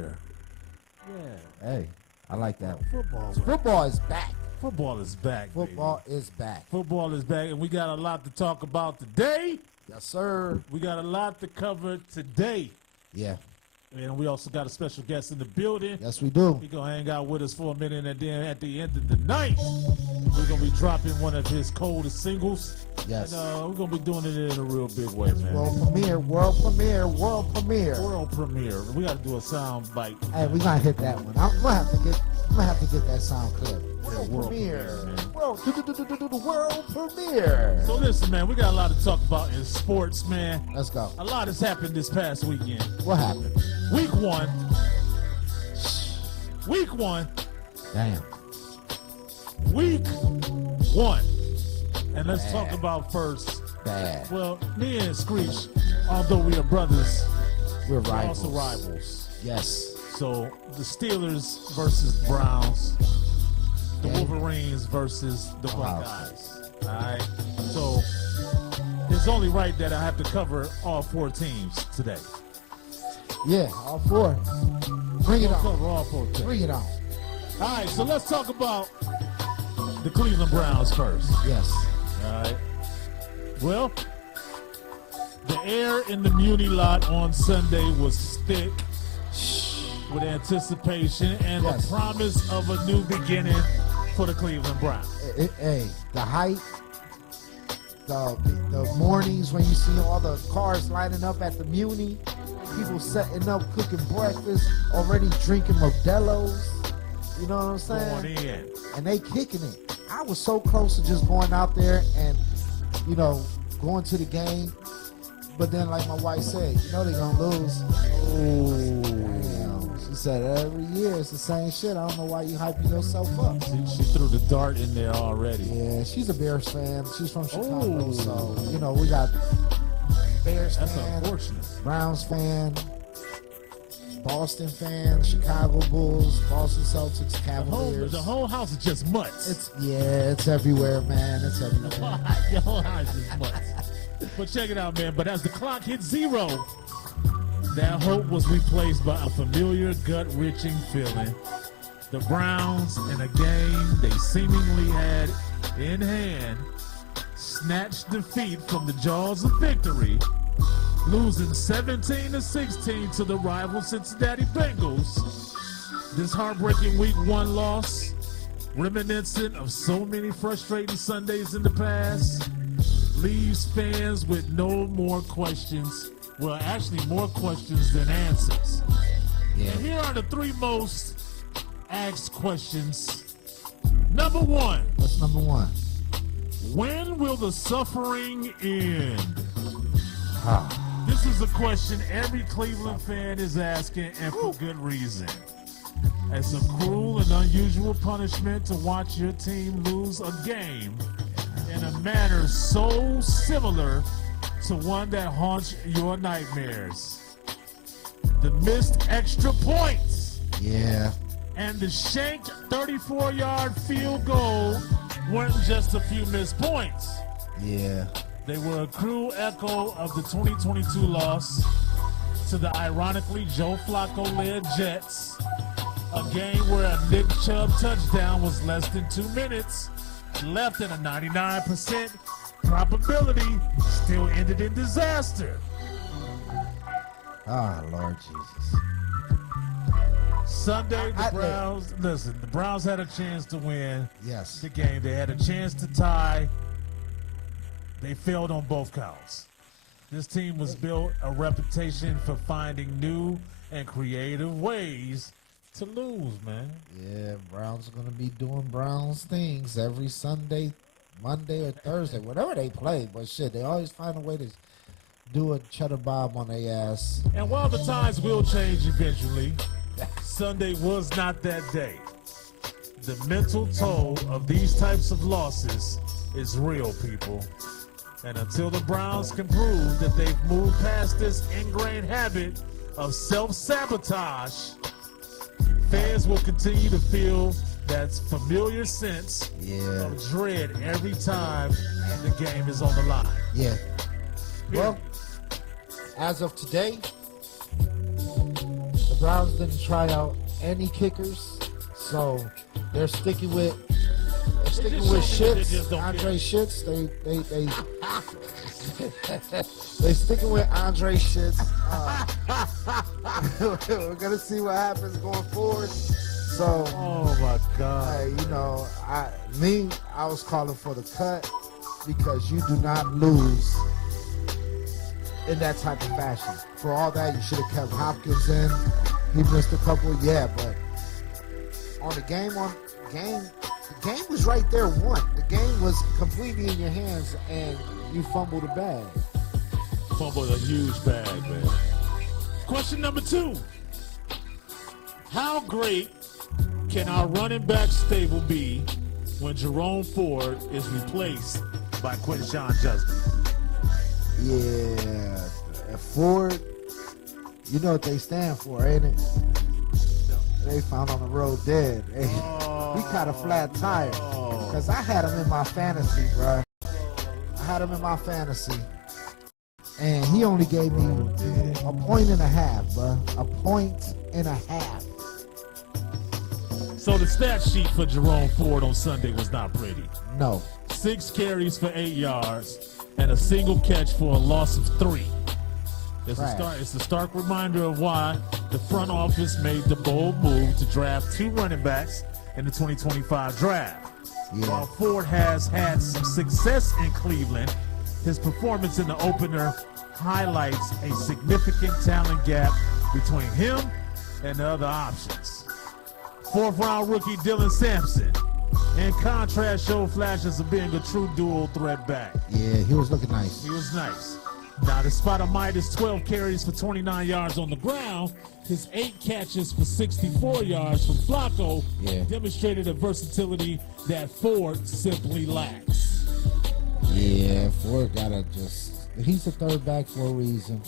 together. Yeah. Hey, I like that one. Football. Football is back. Football is back. Football is back. Football is back, and we got a lot to talk about today. Yes, sir. We got a lot to cover today. Yeah. And we also got a special guest in the building. Yes, we do. He's going to hang out with us for a minute, and then at the end of the night, we're going to be dropping one of his coldest singles. Yes. And we're going to be doing it in a real big way, man. World premiere. World premiere. World premiere. World premiere. We got to do a sound bite. Hey, we got to hit that one. I'm going to have to get that sound clip. World premiere. World premiere. So listen, man, we got a lot to talk about in sports, man. Let's go. A lot has happened this past weekend. What happened? Week one. Damn. Week one. And let's talk about first. Bad. Well, me and Screech, although we are brothers, We're we're rivals. also rivals. Yes. So the Steelers versus the Browns, the Wolverines versus the Buckeyes. All right. So it's only right that I have to cover all four teams today. Yeah, all four. Bring it Cover on. all four teams. Bring it on. All right. So let's talk about the Cleveland Browns first. Yes. All right. Well, the air in the Muni lot on Sunday was thick with anticipation and Yes. the promise of a new beginning for the Cleveland Browns. Hey, the hype, the mornings when you see all the cars lining up at the Muni, people setting up, cooking breakfast, already drinking Modelo's. You know what I'm saying? Going in. And they kicking it. I was so close to just going out there and, going to the game. But then, like my wife said, they're going to lose. Oh, damn. She said every year it's the same shit. I don't know why you hyping yourself up. She threw the dart in there already. Yeah, she's a Bears fan. She's from Chicago. So, we got Bears That's fan, unfortunate. Browns fan, Boston fan, Chicago Bulls, Boston Celtics, Cavaliers. The whole house is just mutts. It's everywhere, man. It's everywhere. The whole house is mutts. But check it out, man. But as the clock hit zero, that hope was replaced by a familiar gut-wrenching feeling. The Browns, in a game they seemingly had in hand, snatched defeat from the jaws of victory, losing 17-16 to the rival Cincinnati Bengals. This heartbreaking Week 1 loss, reminiscent of so many frustrating Sundays in the past, leaves fans with no more questions. Well, actually more questions than answers. Yeah. And here are the three most asked questions. Number one. What's number one? When will the suffering end? Ah. This is a question every Cleveland fan is asking, and for good reason. It's a cruel and unusual punishment to watch your team lose a game in a manner so similar to one that haunts your nightmares. The missed extra points Yeah. and the shanked 34-yard field goal weren't just a few missed points. Yeah. They were a cruel echo of the 2022 loss to the ironically Joe Flacco-led Jets, a game where a Nick Chubb touchdown was less than 2 minutes left and a 99% probability still ended in disaster. Ah, Lord Jesus. Sunday, the Browns had a chance to win Yes. the game. They had a chance to tie. They failed on both counts. This team was built a reputation for finding new and creative ways to lose, man. Yeah, Browns are going to be doing Browns things every Sunday, Monday or Thursday, whatever they play. But shit, they always find a way to do a cheddar bob on their ass. And while the tides will change eventually, Sunday was not that day. The mental toll of these types of losses is real, people. And until the Browns can prove that they've moved past this ingrained habit of self-sabotage, fans will continue to feel that familiar sense of dread every time the game is on the line. Yeah. Well, as of today, the Browns didn't try out any kickers, so they're sticking with Shitz, Andre Shitz. They sticking with Andre Shitz. We're gonna see what happens going forward. So, oh my God, you know, I was calling for the cut because you do not lose in that type of fashion. For all that, you should have kept Hopkins in. He missed a couple, yeah, but on the game, the game was right there. The game was completely in your hands, and you fumbled a bag. Fumbled a huge bag, man. Question number 2: how great can our running back stable be when Jerome Ford is replaced by Quinshon Judkins? Yeah, Ford, you know what they stand for, ain't it? They found on the road dead. Hey, we caught a flat tire. Because I had him in my fantasy, bro. I had him in my fantasy. And he only gave me 1.5 points, bro. 1.5 points. So the stat sheet for Jerome Ford on Sunday was not pretty. No. 6 carries for 8 yards and a single catch for a loss of 3. It's a stark reminder of why the front office made the bold move to draft 2 running backs in the 2025 draft. Yeah. While Ford has had some success in Cleveland, his performance in the opener highlights a significant talent gap between him and the other options. 4th-round rookie Dylan Sampson, in contrast, showed flashes of being a true dual threat back. Yeah, he was looking nice. He was nice. Now, despite a Midas 12 carries for 29 yards on the ground, his 8 catches for 64 yards from Flavo demonstrated a versatility that Ford simply lacks. Yeah, Ford he's a third back for a reason.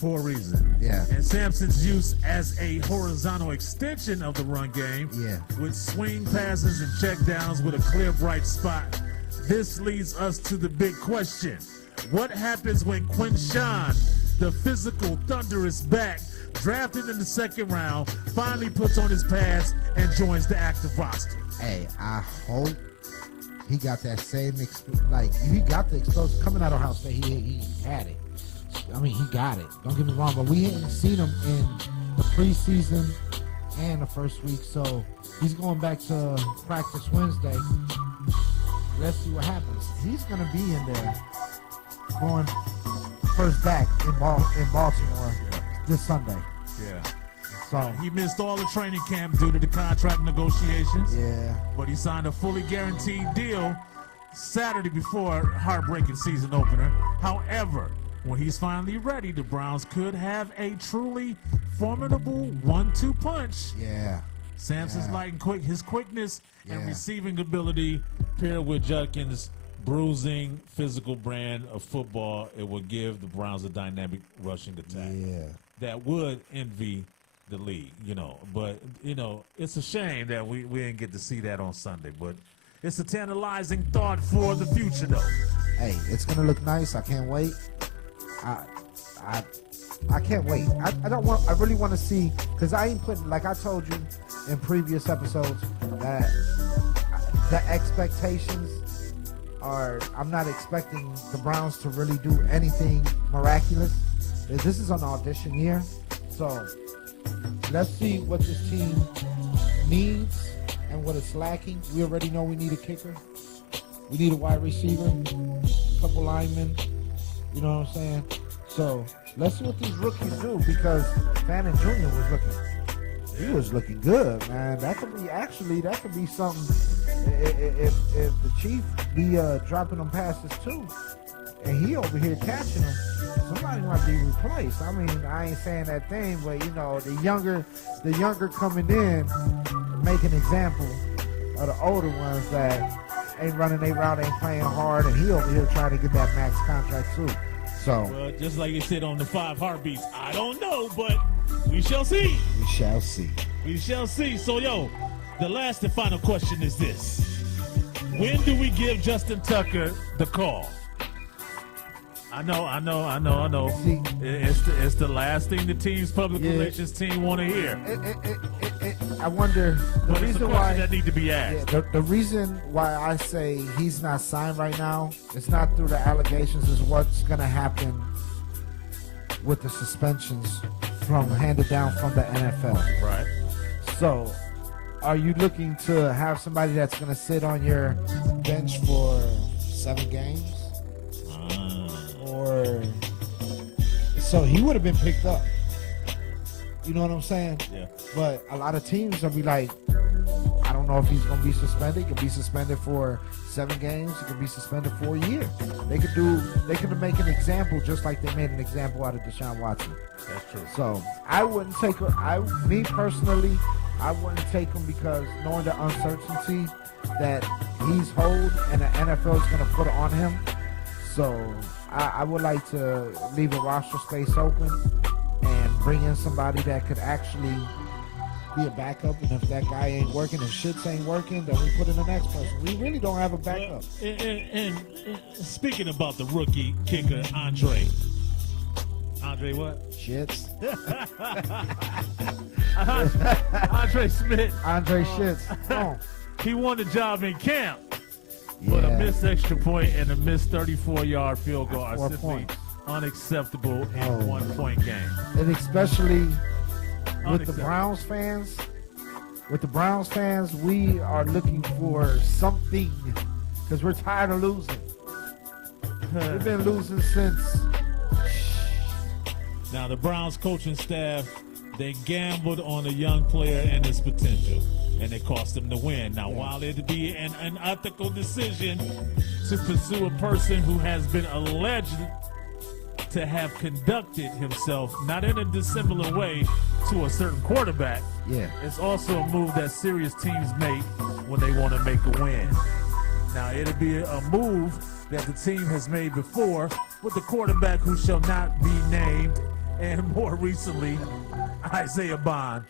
For a reason. Yeah. And Sampson's use as a horizontal extension of the run game with swing passes and checkdowns with a clear bright spot. This leads us to the big question. What happens when Quinshon, the physical, thunderous back, drafted in the 2nd round, finally puts on his pads and joins the active roster? Hey, I hope he got that same, he got the explosion coming out of Ohio State. He had it. I mean, he got it. Don't get me wrong, but we hadn't seen him in the preseason and the first week, so he's going back to practice Wednesday. Let's see what happens. He's going to be in there going first back in Baltimore this Sunday. Yeah. So he missed all the training camp due to the contract negotiations. Yeah. But he signed a fully guaranteed deal Saturday before heartbreaking season opener. However, when he's finally ready, the Browns could have a truly formidable 1-2 punch. Yeah. Sampson's his quickness and receiving ability paired with Judkins' bruising physical brand of football, it would give the Browns a dynamic rushing attack that would envy the league, But, it's a shame that we didn't get to see that on Sunday. But it's a tantalizing thought for the future, though. Hey, it's going to look nice. I can't wait. I can't wait. I really want to see, because I ain't putting, like I told you in previous episodes, that the expectations are, I'm not expecting the Browns to really do anything miraculous. This is an audition year, so let's see what this team needs and what it's lacking. We already know we need a kicker. We need a wide receiver, a couple linemen, you know what I'm saying? So let's see what these rookies do, because Fannin Jr. was looking good, man. That could be something if the Chief be dropping them passes too, and he over here catching them. Somebody might be replaced. I mean, I ain't saying that thing, but the younger coming in, make an example of the older ones that ain't running their route, ain't playing hard, and he over here trying to get that max contract too. So, well, just like you said on the 5 heartbeats, I don't know, but we shall see. We shall see. We shall see. So, the last and final question is this. When do we give Justin Tucker the call? I know. See, It's the last thing the team's public relations team want to hear. I wonder the But it's a reason question why. that need to be asked. The reason why I say he's not signed right now, it's not through the allegations, is what's going to happen with the suspensions handed down from the NFL. Right. So, are you looking to have somebody that's going to sit on your bench for 7 games? Or so he would have been picked up. You know what I'm saying? Yeah. But a lot of teams will be like, I don't know if he's going to be suspended. He could be suspended for 7 games. He could be suspended for a year. They could make an example just like they made an example out of Deshaun Watson. That's true. So I wouldn't take me personally, I wouldn't take him because knowing the uncertainty that he's hold and the NFL is going to put on him. So I would like to leave a roster space open and bring in somebody that could actually be a backup. And if that guy ain't working, if shits ain't working, then we put in the next person. We really don't have a backup. And speaking about the rookie kicker, Andre what? Shits. Andre Smith. Andre Shits. Oh. He won the job in camp. But a missed extra point and a missed 34-yard field goal are 4 simply points. unacceptable in a 1-point game. And especially with the Unacceptable. Browns fans, we are looking for something because we're tired of losing. We've been losing since. Now, the Browns coaching staff, they gambled on a young player and his potential, and it cost them the win. Now, while it'd be an unethical decision to pursue a person who has been alleged to have conducted himself, not in a dissimilar way, to a certain quarterback, it's also a move that serious teams make when they want to make a win. Now, it'll be a move that the team has made before with the quarterback who shall not be named, and more recently, Isaiah Bond.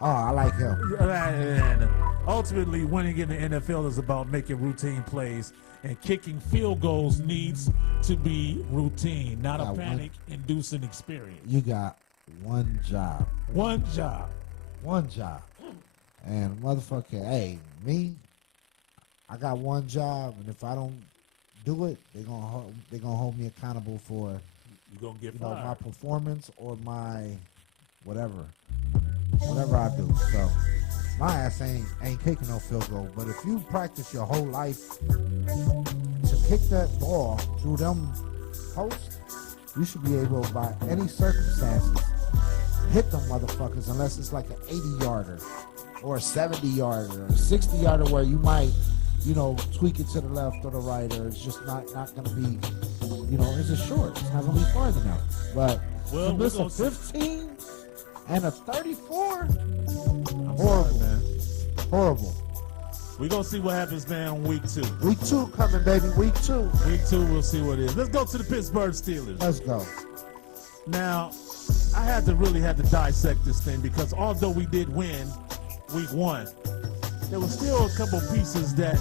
Oh, I like him. And ultimately, winning in the NFL is about making routine plays, and kicking field goals needs to be routine, not a panic-inducing experience. You got one job. One job. One job. And motherfucker, hey, me, I got one job, and if I don't do it, they're gonna hold me accountable for You're gonna get fired. my performance or my whatever I do. So my ass ain't kicking no field goal. But if you practice your whole life to kick that ball through them posts, you should be able, by any circumstances, hit them motherfuckers, unless it's like an 80-yarder or a 70-yarder or a 60-yarder where you might, tweak it to the left or the right, or it's just not going to be, it's just short. It's not going to be far enough. But to miss a 15 and a 34, horrible, man. Horrible. We're going to see what happens, man, week 2. Week 2 coming, baby. Week 2. Week 2, we'll see what it is. Let's go to the Pittsburgh Steelers. Let's go. Now, I had to dissect this thing because although we did win week 1, there was still a couple pieces that,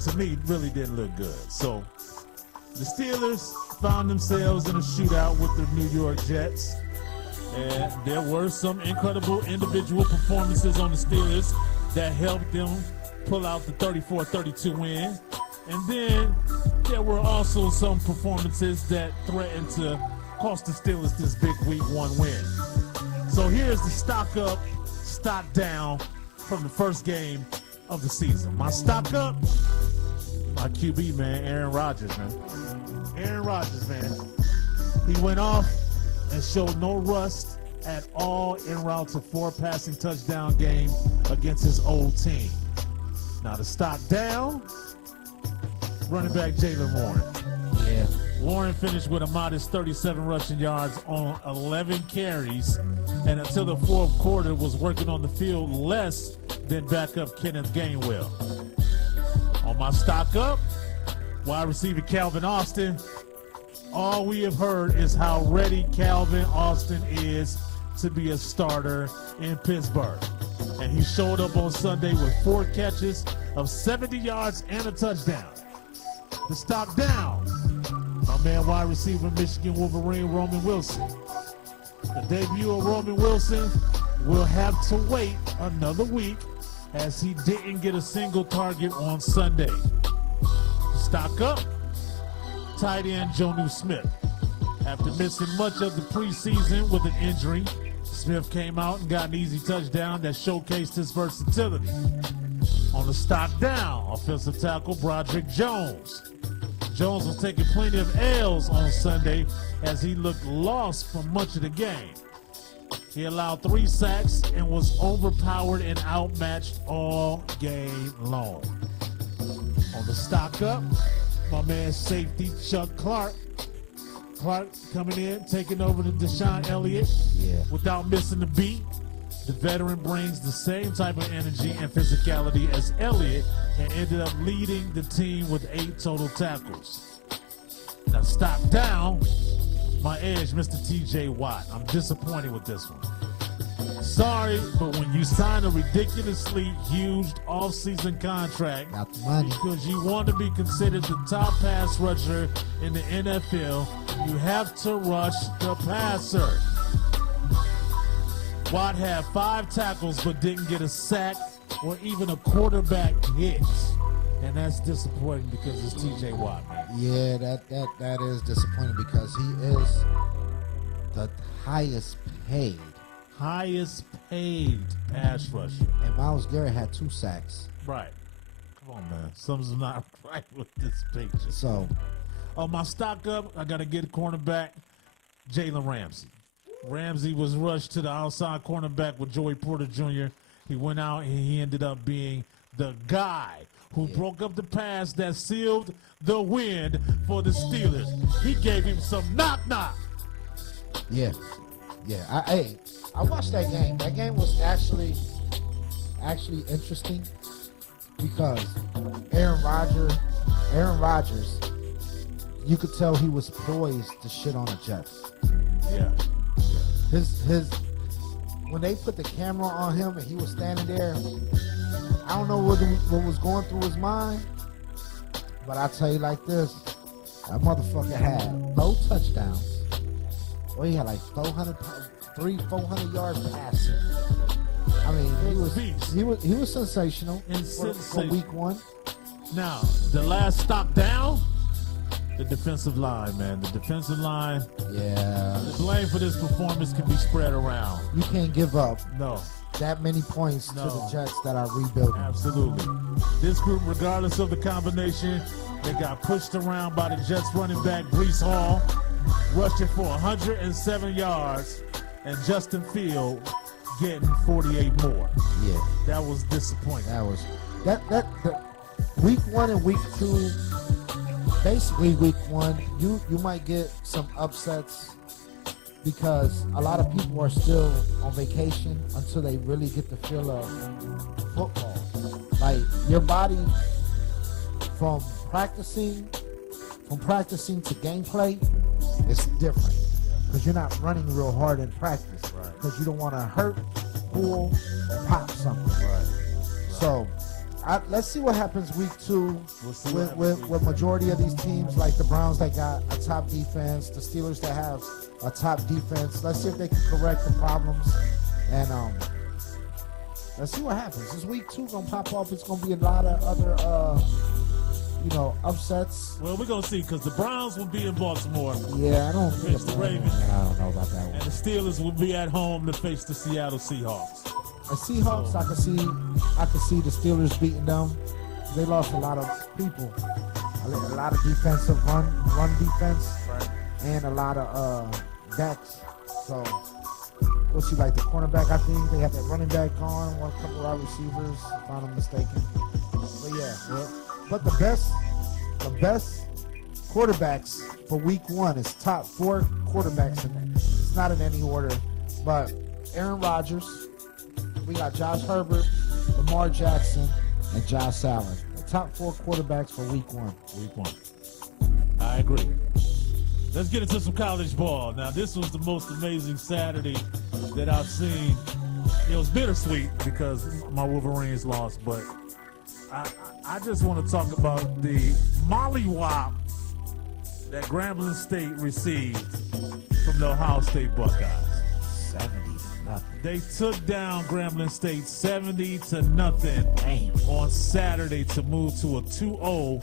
to me, really didn't look good. So, the Steelers found themselves in a shootout with the New York Jets. And there were some incredible individual performances on the Steelers that helped them pull out the 34-32 win. And then there were also some performances that threatened to cost the Steelers this big week 1 win. So here's the stock up, stock down from the first game of the season. My stock up, my QB, man, Aaron Rodgers, man. Aaron Rodgers, man. He went off and showed no rust at all en route to 4 passing touchdown game against his old team. Now the stock down, running back Jalen Warren. Yeah. Warren finished with a modest 37 rushing yards on 11 carries, and until the fourth quarter was working on the field less than backup Kenneth Gainwell. On my stock up, wide receiver Calvin Austin. All we have heard is how ready Calvin Austin is to be a starter in Pittsburgh. And he showed up on Sunday with 4 catches of 70 yards and a touchdown. The stock down, My man, wide receiver, Michigan Wolverine, Roman Wilson. The debut of Roman Wilson will have to wait another week as he didn't get a single target on Sunday. Stock up, tight end Jonnu Smith. After missing much of the preseason with an injury, Smith came out and got an easy touchdown that showcased his versatility. On the stock down, offensive tackle Broderick Jones. Jones was taking plenty of L's on Sunday as he looked lost for much of the game. He allowed 3 sacks and was overpowered and outmatched all game long. On the stock up, my man safety Chuck Clark. Clark coming in, taking over to Deshaun Elliott without missing a beat. The veteran brings the same type of energy and physicality as Elliott and ended up leading the team with 8 total tackles. Now stock down, my edge, Mr. TJ Watt. I'm disappointed with this one. Sorry, but when you sign a ridiculously huge offseason contract Got the money. because you want to be considered the top pass rusher in the NFL, you have to rush the passer. Watt had 5 tackles but didn't get a sack or even a quarterback hit. And that's disappointing because it's TJ Watt, man. Yeah, that is disappointing because he is the highest paid. Highest paid pass rusher. And Myles Garrett had 2 sacks. Right. Come on, man. Something's not right with this picture. So, On my stock up, I got to get a cornerback, Jalen Ramsey. Ramsey was rushed to the outside cornerback with Joey Porter Jr. He went out and he ended up being the guy who broke up the pass that sealed the win for the Steelers. He gave him some knock-knock. yeah. I watched that game. That game was actually interesting because Aaron Rodgers, you could tell he was poised to shit on the Jets. Yeah. His when they put the camera on him and he was standing there, I don't know what was going through his mind, but I tell you like this, that motherfucker had no touchdowns. Well, he had like 400 yards passing. I mean, he was sensational for week 1. Now, the last stop down, the defensive line, man. The defensive line. Yeah. The blame for this performance can be spread around. You can't give up No. that many points to No. the Jets that are rebuilding. Absolutely. This group, regardless of the combination, they got pushed around by the Jets running back, Breece Hall, rushing for 107 yards, and Justin Field getting 48 more. Yeah. That was disappointing. That was that week 1 and week 2. Basically, week 1, you might get some upsets because a lot of people are still on vacation until they really get the feel of football. Like your body from practicing to gameplay is different because you're not running real hard in practice because you don't want to hurt, pull, or pop something. So let's see what happens week 2 with majority of these teams, like the Browns that got a top defense, the Steelers that have a top defense. Let's see if they can correct the problems, and let's see what happens. This week 2 gonna pop up. It's gonna be a lot of other upsets. Well, we're going to see because the Browns will be in Baltimore. Yeah, I don't Face the Ravens. I don't know about that one. And the Steelers will be at home to face the Seattle Seahawks. The Seahawks, I can see the Steelers beating them. They lost a lot of people, a lot of defensive run defense, and a lot of backs. So we'll see. Like the cornerback, I think they have that running back gone. One couple wide receivers, if I'm not mistaken. But yeah, but the best quarterbacks for week 1 is top 4 quarterbacks in there. It's not in any order, but Aaron Rodgers. We got Josh Herbert, Lamar Jackson, and Josh Allen. The top 4 quarterbacks for week 1. Week 1. I agree. Let's get into some college ball. Now, this was the most amazing Saturday that I've seen. It was bittersweet because my Wolverines lost, but I just want to talk about the mollywop that Grambling State received from the Ohio State Buckeyes. 70-0. They took down Grambling State 70-0 on Saturday to move to a 2-0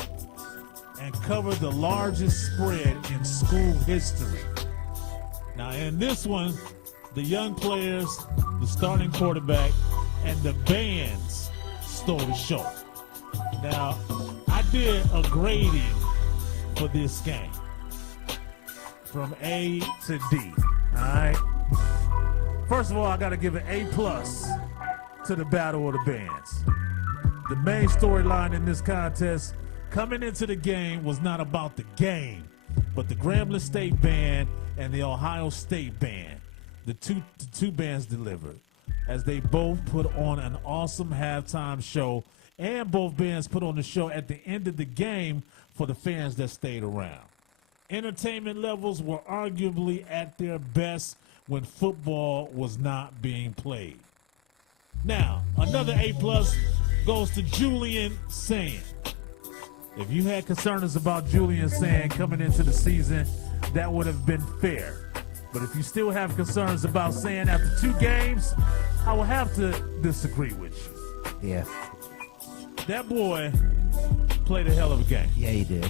and cover the largest spread in school history. Now, in this one, the young players, the starting quarterback, and the bands stole the show. Now, I did a grading for this game from A to D. All right. First of all, I got to give an A+ to the Battle of the Bands. The main storyline in this contest coming into the game was not about the game, but the Grambling State Band and the Ohio State Band. The two bands delivered as they both put on an awesome halftime show, and both bands put on the show at the end of the game for the fans that stayed around. Entertainment levels were arguably at their best when football was not being played. Now, another A+ goes to Julian Sand. If you had concerns about Julian Sand coming into the season, that would have been fair. But if you still have concerns about Sand after 2 games, I will have to disagree with you. Yeah. That boy played a hell of a game. Yeah, he did.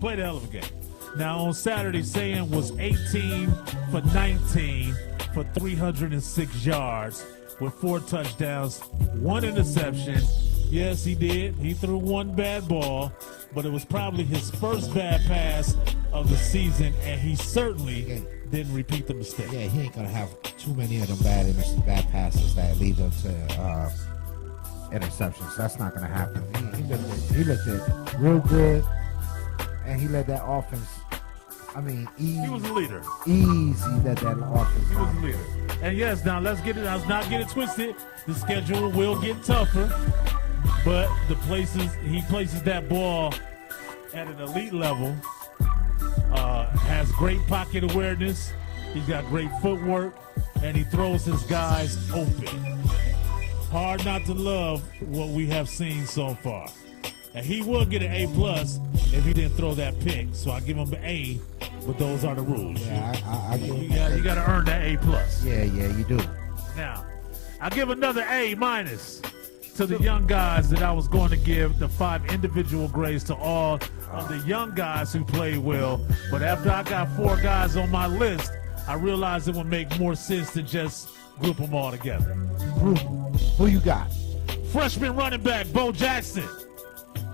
Played a hell of a game. Now, on Saturday, Sand was 18 for 19 for 306 yards with 4 touchdowns, 1 interception. Yes, he did. He threw 1 bad ball, but it was probably his first bad pass of the season, and he certainly didn't repeat the mistake. Yeah, he ain't going to have too many of them bad passes that lead up to interceptions. That's not going to happen. He looked at real good, and he led that offense. I mean, he was a leader. Easy led that offense. He was a leader. And yes, now let's not get it twisted. The schedule will get tougher, but he places that ball at an elite level. Has great pocket awareness. He's got great footwork, and he throws his guys open. Hard not to love what we have seen so far. And he would get an A+ if he didn't throw that pick. So I give him an A, but those are the rules. Yeah, I give you got to earn that A+. Yeah, you do. Now, I give another A- to the young guys that I was going to give the 5 individual grades to all of the young guys who played well. But after I got 4 guys on my list, I realized it would make more sense to just group them all together. Who you got? Freshman running back, Bo Jackson.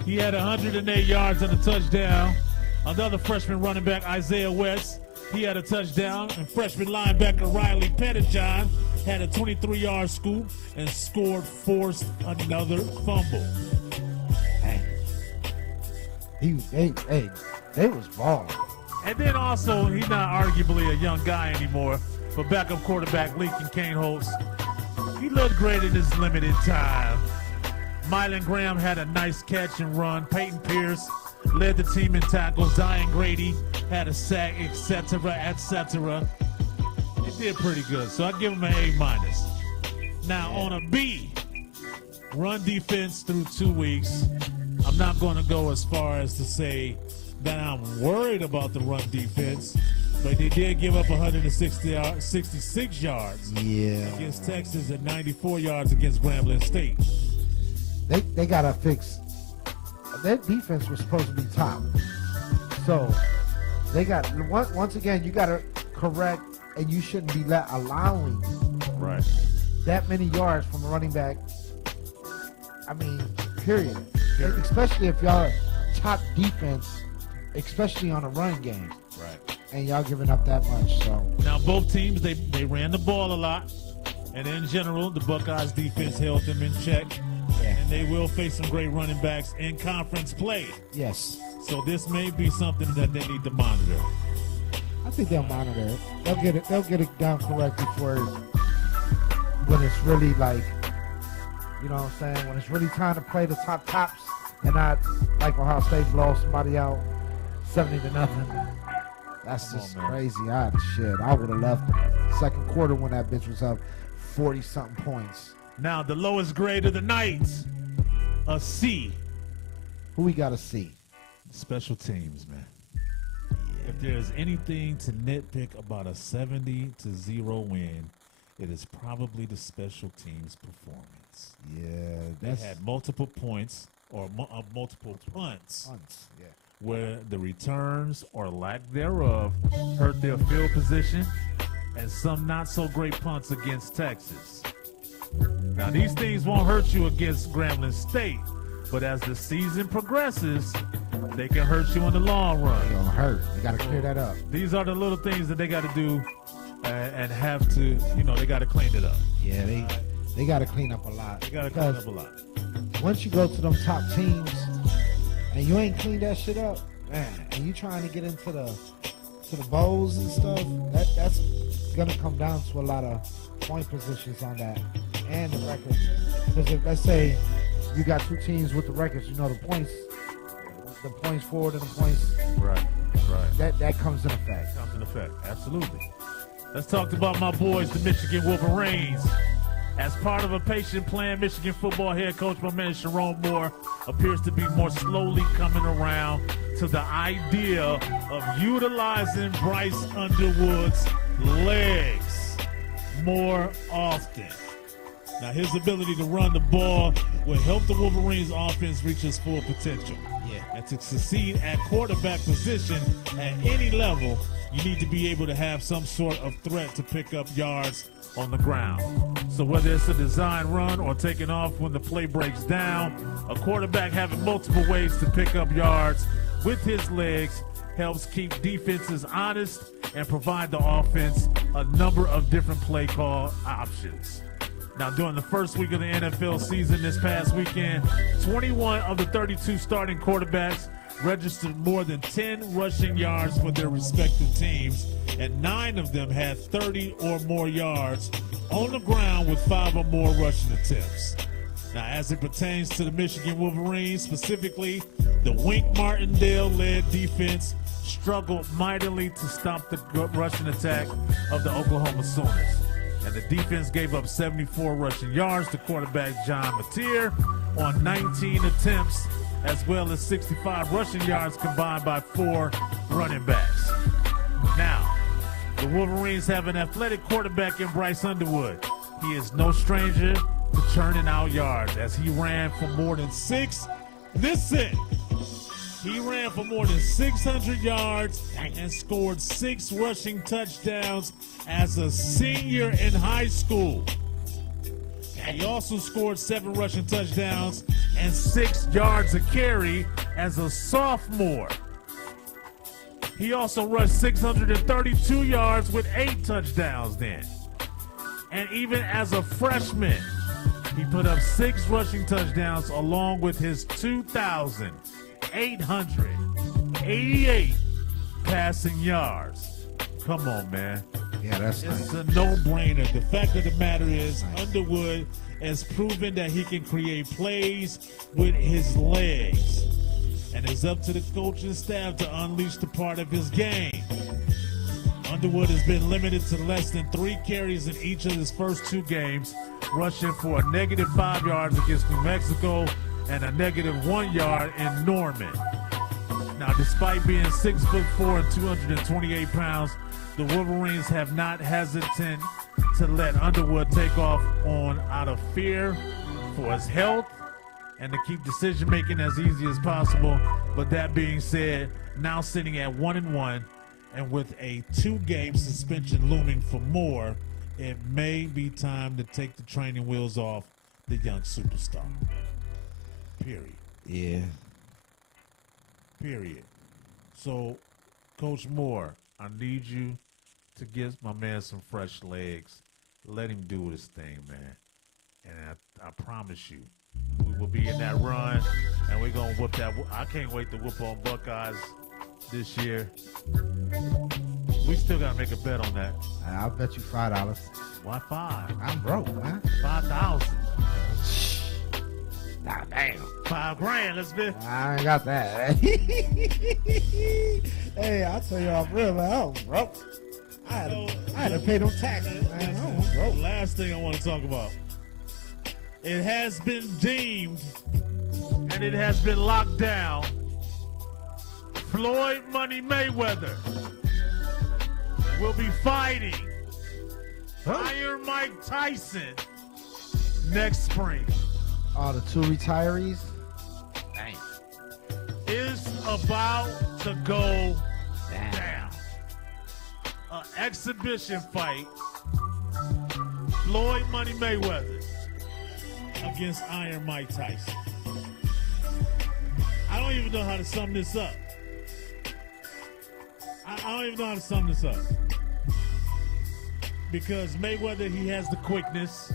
He had 108 yards and a touchdown. Another freshman running back, Isaiah West. He had a touchdown. And freshman linebacker, Riley Pettijohn, had a 23-yard scoop and forced another fumble. They was balling. And then also, he's not arguably a young guy anymore, but backup quarterback Lincoln Kane-Holtz, he looked great in his limited time. Mylan Graham had a nice catch and run. Peyton Pierce led the team in tackles. Zion Grady had a sack, etc. He did pretty good, so I give him an A-. Now, on a B, run defense through 2 weeks. I'm not going to go as far as to say that I'm worried about the run defense, but they did give up 166 yards against Texas and 94 yards against Grambling State. They got to fix. Their defense was supposed to be top. So they got, once again, you got to correct, and you shouldn't be allowing that many yards from a running back. I mean, period. Especially if y'all top defense, especially on a run game. Right. And y'all giving up that much. So now both teams, they ran the ball a lot. And in general, the Buckeyes defense held them in check. Yeah. And they will face some great running backs in conference play. Yes. So this may be something that they need to monitor. I think they'll monitor it. They'll get it down correctly for when it's really like, you know what I'm saying, when it's really time to play the tops and not like Ohio State blow somebody out 70-0. That's just crazy. I would have left the second quarter when that bitch was up 40-something points. Now, the lowest grade of the night, a C. Who we got a C? Special teams, man. there's anything to nitpick about a 70-0 win, it is probably the special teams performance. Yeah, They had multiple points or multiple punts yeah. where the returns or lack thereof hurt their field position, and some not so great punts against Texas. Now, these things won't hurt you against Grambling State, but as the season progresses, they can hurt you in the long run. It's gonna hurt. You gotta clear that up. These are the little things that they got to do and have to, they got to clean it up. Yeah, they gotta clean up a lot. They got to clean up a lot. Once you go to them top teams and you ain't cleaned that shit up, man, and you trying to get into the bowls and stuff, that's gonna come down to a lot of point positions on that and the records. Because if, let's say you got two teams with the records, the points forward and the points Right. that comes in effect. Comes in effect, absolutely. Let's talk about my boys, the Michigan Wolverines. As part of a patient plan, Michigan football head coach, my man Sharon Moore, appears to be more slowly coming around to the idea of utilizing Bryce Underwood's legs more often. Now, his ability to run the ball will help the Wolverines offense reach its full potential. Yeah. And to succeed at quarterback position at any level, you need to be able to have some sort of threat to pick up yards on the ground. So whether it's a design run or taking off when the play breaks down, a quarterback having multiple ways to pick up yards with his legs helps keep defenses honest and provide the offense a number of different play call options. Now, during the first week of the NFL season this past weekend, 21 of the 32 starting quarterbacks registered more than 10 rushing yards for their respective teams, and 9 of them had 30 or more yards on the ground with 5 or more rushing attempts. Now, as it pertains to the Michigan Wolverines, specifically, the Wink Martindale-led defense struggled mightily to stop the rushing attack of the Oklahoma Sooners. And the defense gave up 74 rushing yards to quarterback John Mateer on 19 attempts, as well as 65 rushing yards combined by 4 running backs. Now, the Wolverines have an athletic quarterback in Bryce Underwood. He is no stranger to churning out yards, as he ran for more than 600 yards and scored 6 rushing touchdowns as a senior in high school. He also scored 7 rushing touchdowns and 6 yards a carry as a sophomore. He also rushed 632 yards with 8 touchdowns then. And even as a freshman, he put up 6 rushing touchdowns along with his 2,888 passing yards. Come on, man. Yeah, that's It's nice. a no-brainer. The fact of the matter is, Underwood has proven that he can create plays with his legs. And it's up to the coaching staff to unleash the part of his game. Underwood has been limited to less than 3 carries in each of his first 2 games, rushing for a -5 yards against New Mexico and a -1 yard in Norman. Now, despite being 6'4" and 228 pounds, the Wolverines have not hesitant to let Underwood take off on out of fear for his health and to keep decision-making as easy as possible. But that being said, now sitting at 1-1 and with a 2-game suspension looming for Moore, it may be time to take the training wheels off the young superstar. Period. Yeah. Period. So, Coach Moore, I need you to give my man some fresh legs. Let him do his thing, man. And I promise you, we will be in that run, and we're going to whoop that. I can't wait to whoop on Buckeyes this year. We still got to make a bet on that. I'll bet you $5. Why 5? I'm broke, man. 5,000. Nah, damn. $5,000. Let's be. I ain't got that. Hey, I'll tell you off real, man. I was broke. I had to pay them taxes, man. I was broke. Last thing I want to talk about. It has been deemed and it has been locked down. Floyd Money Mayweather will be fighting Iron Mike Tyson next spring. Oh, the two retirees? Dang. Is about to go down. An exhibition fight. Floyd Money Mayweather against Iron Mike Tyson. I don't even know how to sum this up. I don't even know how to sum this up. Because Mayweather, he has the quickness.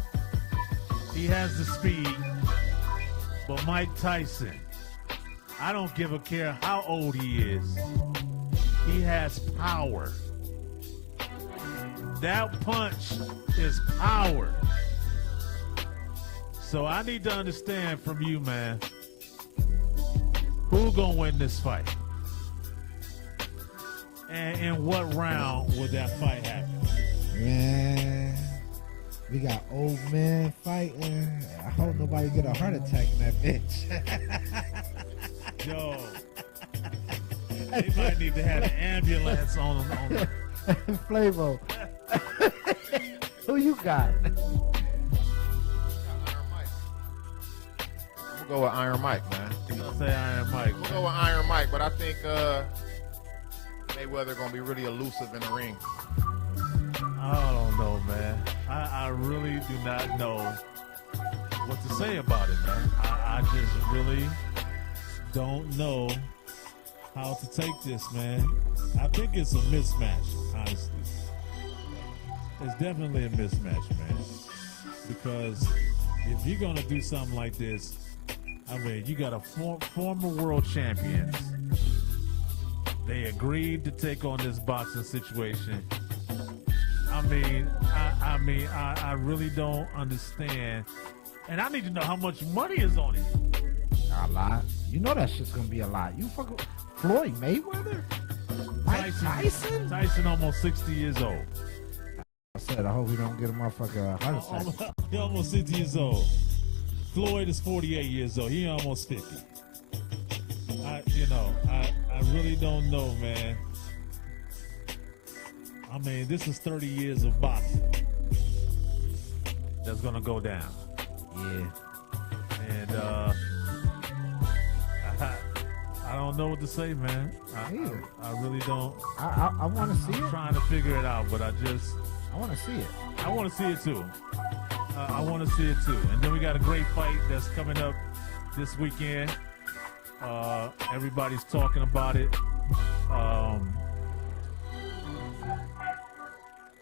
He has the speed. But Mike Tyson, I don't give a care how old he is. He has power. That punch is power. So I need to understand from you, man, who gonna win this fight? And in what round would that fight happen? Man, we got old men fighting. I hope nobody get a heart attack in that bitch. Yo, they might need to have an ambulance on them. Flavo. Who you got? We'll go with Iron Mike, man. I'll say Iron Mike. We'll go with Iron Mike, but I think Mayweather gonna be really elusive in the ring. I don't know, man. I really do not know what to say about it, man. I just really don't know how to take this, man. I think it's a mismatch, honestly. It's definitely a mismatch, man. Because if you're going to do something like this, I mean, you got a former world champions. They agreed to take on this boxing situation. I really don't understand. And I need to know how much money is on it. A lot. You know that shit's gonna be a lot. You fucking Floyd Mayweather? Mike Tyson? Tyson almost 60 years old. I said, I hope we don't get a motherfucker heart attack. He almost 60 years old. Floyd is 48 years old. He almost 50. I really don't know, man. I mean, this is 30 years of boxing that's gonna go down. Yeah. And I don't know what to say, man. I really don't. I want to see I'm it. trying to figure it out, but I want to see it. I want to see it too. I want to see it too. And then we got a great fight that's coming up this weekend. Everybody's talking about it.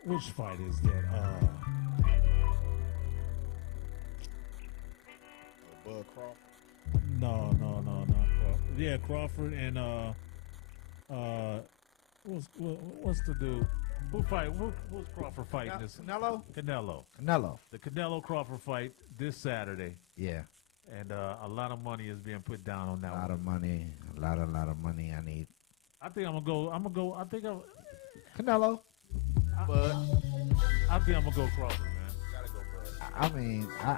Which fight is that? Bud Crawford. No, not Crawford. Yeah, Crawford and what's the dude? Who's Crawford fighting this? Canelo? Canelo. The Canelo Crawford fight this Saturday. Yeah. And a lot of money is being put down on that one. A lot of money. A lot of money I need. I think I'm gonna go. Canelo. I think I'm gonna go Crawford, man. Gotta go, Bud. I mean, I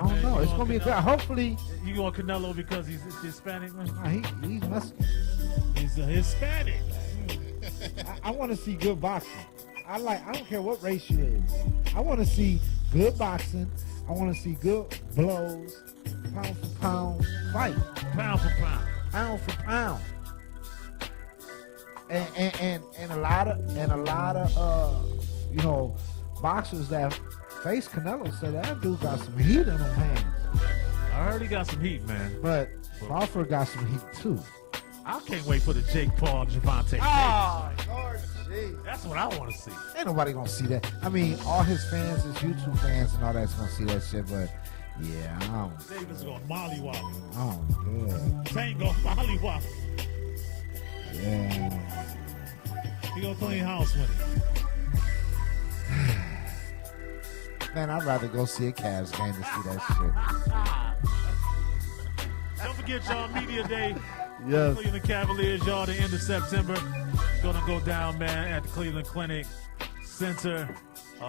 don't know. It's gonna be good. Hopefully, you going Canelo because he's Hispanic, man? He's Mexican. He's a Hispanic. I want to see good boxing. I don't care what race you is. I want to see good boxing. I want to see good blows, pound for pound fight. Pound for pound. Pound for pound. And a lot of boxers that face Canelo said that dude got some heat in them hands. I heard he got some heat, man. But Crawford got some heat too. I can't wait for the Jake Paul Javante. Oh, Lord, jeez. That's what I want to see. Ain't nobody gonna see that. I mean, all his fans, his YouTube fans and all that's gonna see that shit, but yeah, I don't. Davis is gonna mollywop. Oh, good. Tango mollywop. Yeah. He gonna clean house with it. Man, I'd rather go see a Cavs game to see that shit. Don't forget y'all Media Day. Yes. Cleveland Cavaliers, y'all, the end of September. Gonna go down, man, at the Cleveland Clinic Center.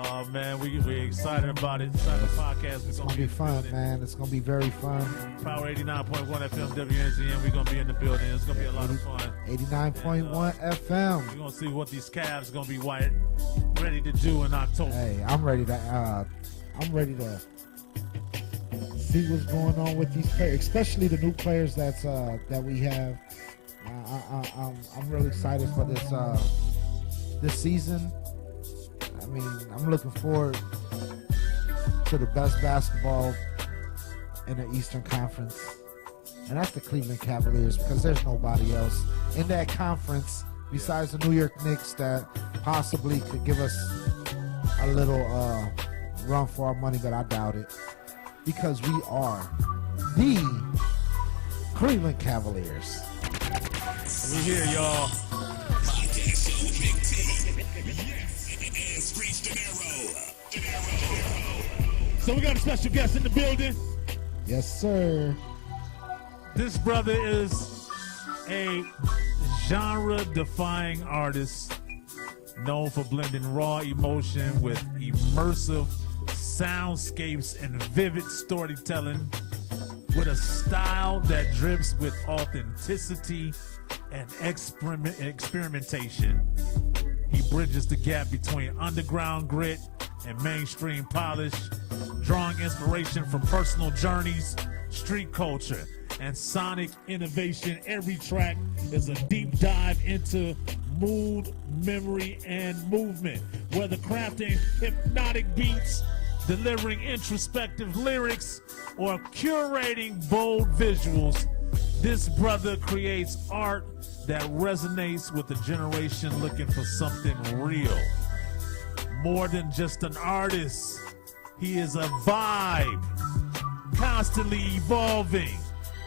Oh man, we excited about it. Excited podcast. It's gonna be fun, man. It's gonna be very fun. Power 89.1 FM WNZM. We're gonna be in the building. It's gonna be a lot of fun. 89.1 FM. We're gonna see what these Cavs gonna be ready to do in October. Hey, I'm ready to see what's going on with these players, especially the new players that we have. I'm really excited for this season. I mean, I'm looking forward to the best basketball in the Eastern Conference, and that's the Cleveland Cavaliers, because there's nobody else in that conference besides the New York Knicks that possibly could give us a little run for our money, but I doubt it, because we are the Cleveland Cavaliers. We here, y'all. So we got a special guest in the building. Yes, sir. This brother is a genre-defying artist known for blending raw emotion with immersive soundscapes and vivid storytelling, with a style that drips with authenticity and experimentation. He bridges the gap between underground grit and mainstream polish, drawing inspiration from personal journeys, street culture, and sonic innovation. Every track is a deep dive into mood, memory, and movement. Whether crafting hypnotic beats, delivering introspective lyrics, or curating bold visuals, this brother creates art that resonates with a generation looking for something real. More than just an artist, he is a vibe, constantly evolving,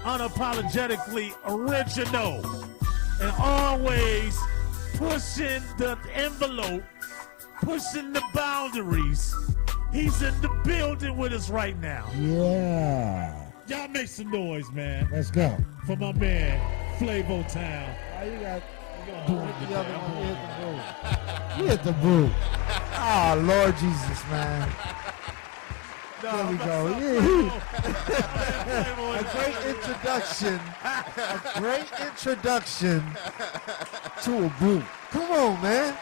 unapologetically original, and always pushing the envelope, pushing the boundaries. He's in the building with us right now. Yeah. Y'all make some noise, man. Let's go. For my man, Flavo Town. Oh, you got Boom the today. other one. You hit the boo. Oh, Lord Jesus, man. There we go. Yeah. A great introduction. A great introduction to a boo. Come on, man.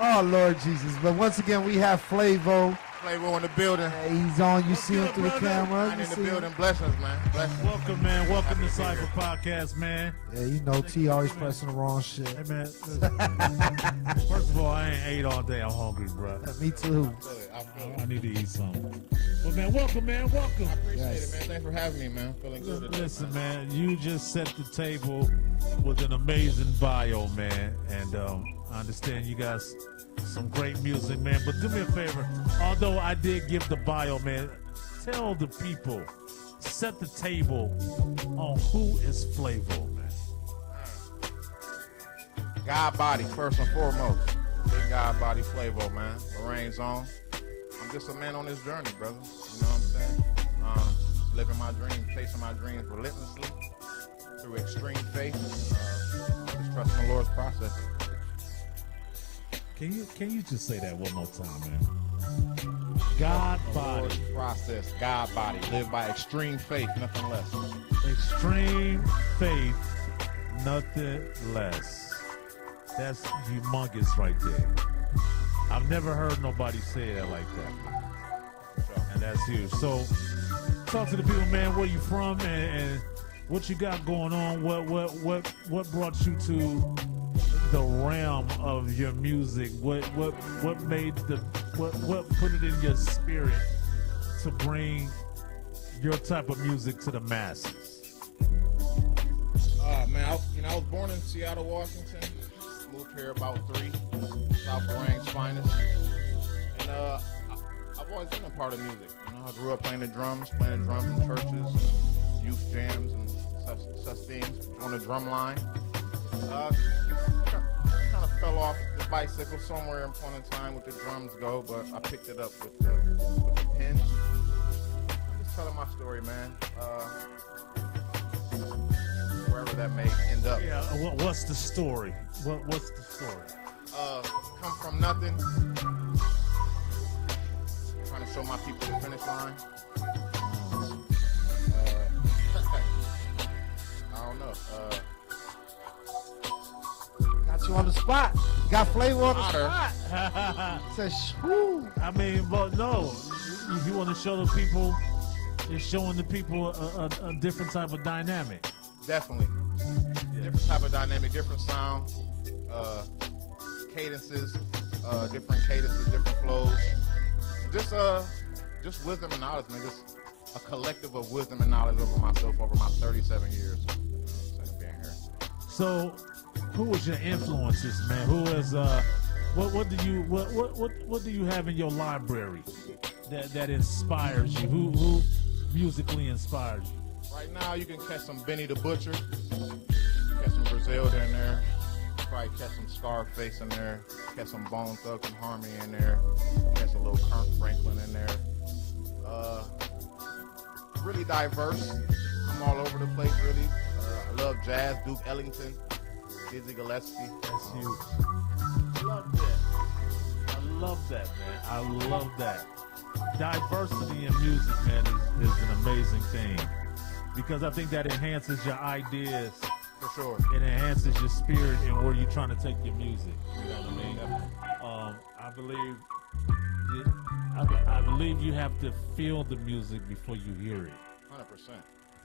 Oh, Lord Jesus. But once again, we have Flavo. Flavo in the building. Hey, he's on. You see him up, through the brother? camera. I'm You in the see him. building. Blessings, man. Blessings. Welcome, man. Welcome to Cypher Podcast, man. Yeah, you know, T always pressing the wrong shit. Hey, man. First of all, I ain't ate all day. I'm hungry, bro. Me too. I need to eat something. But, man, welcome, man. Welcome. I appreciate Yes. it, man. Thanks for having me, man. Feeling good today, Listen, man, you just set the table with an amazing bio, man. And I understand you guys some great music, man. But do me a favor. Although I did give the bio, man, tell the people, set the table on who is Flavo, man. God body, first and foremost. Big God body Flavo, man. Lorraine's on. I'm just a man on this journey, brother. You know what I'm saying? Living my dreams, chasing my dreams relentlessly through extreme faith. Just trusting the Lord's process. Can you just say that one more time, man? God The body, Lord's process, God body. Live by extreme faith, nothing less. extreme faith, nothing less. That's humongous right there. I've never heard nobody say that like that. And that's huge. So talk to the people, man, where you from and what you got going on. What brought you to the realm of your music? What made what put it in your spirit to bring your type of music to the masses? Man, I was born in Seattle, Washington. Moved here about 3, South Lorraine's finest. And I've always been a part of music. You know, I grew up playing the drums in churches, youth jams, and such things on the drum line. Kind of fell off the bicycle somewhere in point in time with the drums go, but I picked it up with the pen. I'm just telling my story, man. Wherever that may end up. Yeah, what's the story? What's the story? Come from nothing show my people the finish line. I don't know. Got you on the spot. Got Flavo on the Otter. spot. Says, whoo. I mean, but no, you want to show the people, it's showing the people a different type of dynamic. Definitely. Different type of dynamic, different sound, cadences, different flows. Just wisdom and knowledge, man. Just a collective of wisdom and knowledge over myself over my 37 years of being here. So, who was your influences, man? Who is what do you have in your library that inspires you? Who musically inspires you? Right now, you can catch some Benny the Butcher, catch some Griselda in there, probably catch some Scarface in there, catch some Bone Thugs and Harmony in there, catch a little Kirk Franklin in there. Really diverse. I'm all over the place, really. I love jazz, Duke Ellington, Dizzy Gillespie. That's huge. Love that. I love that, man. I love that. Diversity in music, man, is an amazing thing. Because I think that enhances your ideas. For sure. It enhances your spirit and where you're trying to take your music. You know what I mean? I believe you have to feel the music before you hear it. 100%.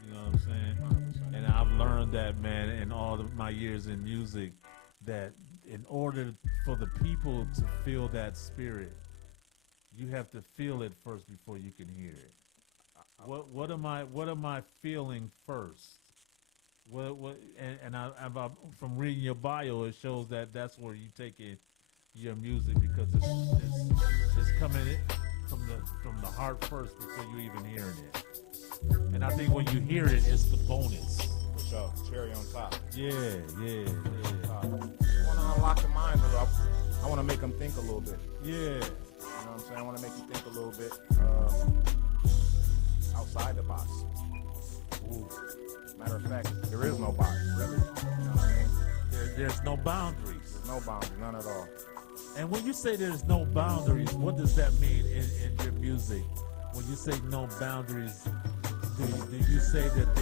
You know what I'm saying? 100%. And I've learned that, man, in all of my years in music, that in order for the people to feel that spirit, you have to feel it first before you can hear it. What am I feeling first? From reading your bio, it shows that that's where you take it, your music, because it's coming from the heart first before you even hearing it. And I think when you hear it, it's the bonus. For sure. Cherry on top. Yeah. I want to unlock your mind a little. I want to make them think a little bit. Yeah. You know what I'm saying? I want to make you think a little bit outside the box. Ooh. Matter of fact, there is no box, really. You know what I mean? There's no boundaries. There's no boundaries, none at all. And when you say there's no boundaries, what does that mean in your music? When you say no boundaries, do you say that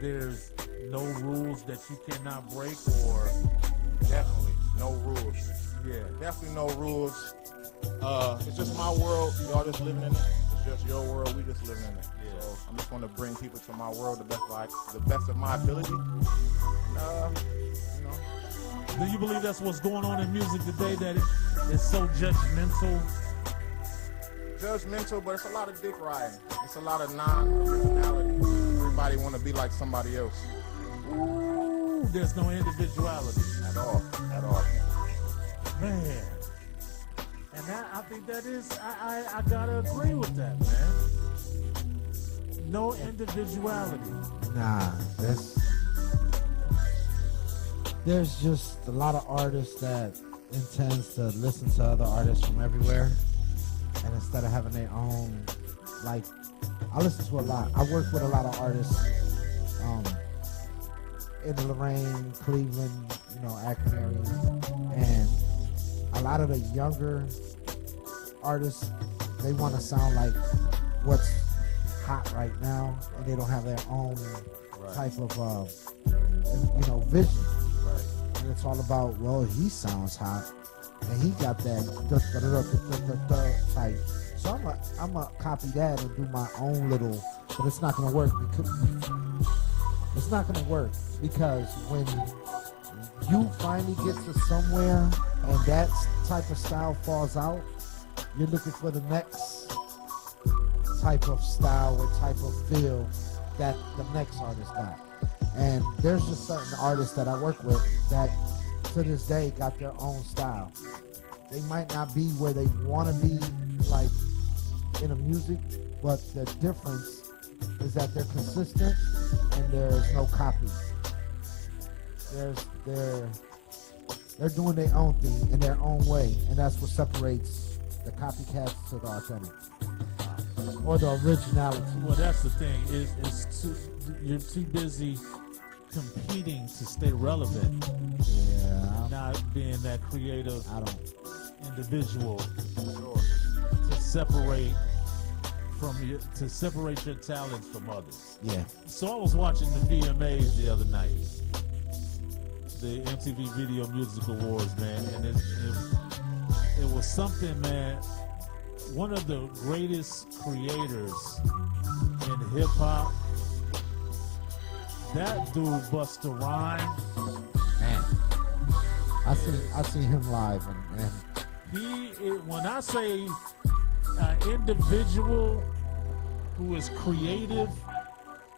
there's no rules that you cannot break, or Definitely no rules. yeah, Definitely no rules. It's just my world. Y'all just living in it. It's just your world. We just living in it. Yeah. So I'm just going to bring people to my world the best of my ability. Do you believe that's what's going on in music today, that it's so judgmental? Judgmental, but it's a lot of dick riding. It's a lot of non-originality. Everybody want to be like somebody else. Ooh, there's no individuality At all. man. And I think that is, I gotta agree with that, man. No individuality. Nah, there's just a lot of artists that intends to listen to other artists from everywhere, and instead of having their own, like, I listen to a lot. I work with a lot of artists in Lorraine, Cleveland, Akron area, and a lot of the younger artists, they want to sound like what's hot right now, and they don't have their own type of vision. And it's all about, well, he sounds hot, and he got that type. So I'm gonna copy that and do my own little, but it's not gonna work because when you finally get to somewhere and that type of style falls out, you're looking for the next type of style or type of feel that the next artist got. And there's just certain artists that I work with that to this day got their own style. They might not be where they want to be, like in the music, but the difference is that they're consistent and there's no copy. They're doing their own thing in their own way, and that's what separates the copycats to the authentic or the originality. Well, that's the thing. You're too busy competing to stay relevant. Yeah, Not being that creative individual. Sure. separate your talents from others. Yeah. So I was watching the VMAs the other night, the MTV Video Music Awards, man, and it was something, man. One of the greatest creators in hip hop, that dude Busta Rhymes. Man, I seen him live, and when I say an individual who is creative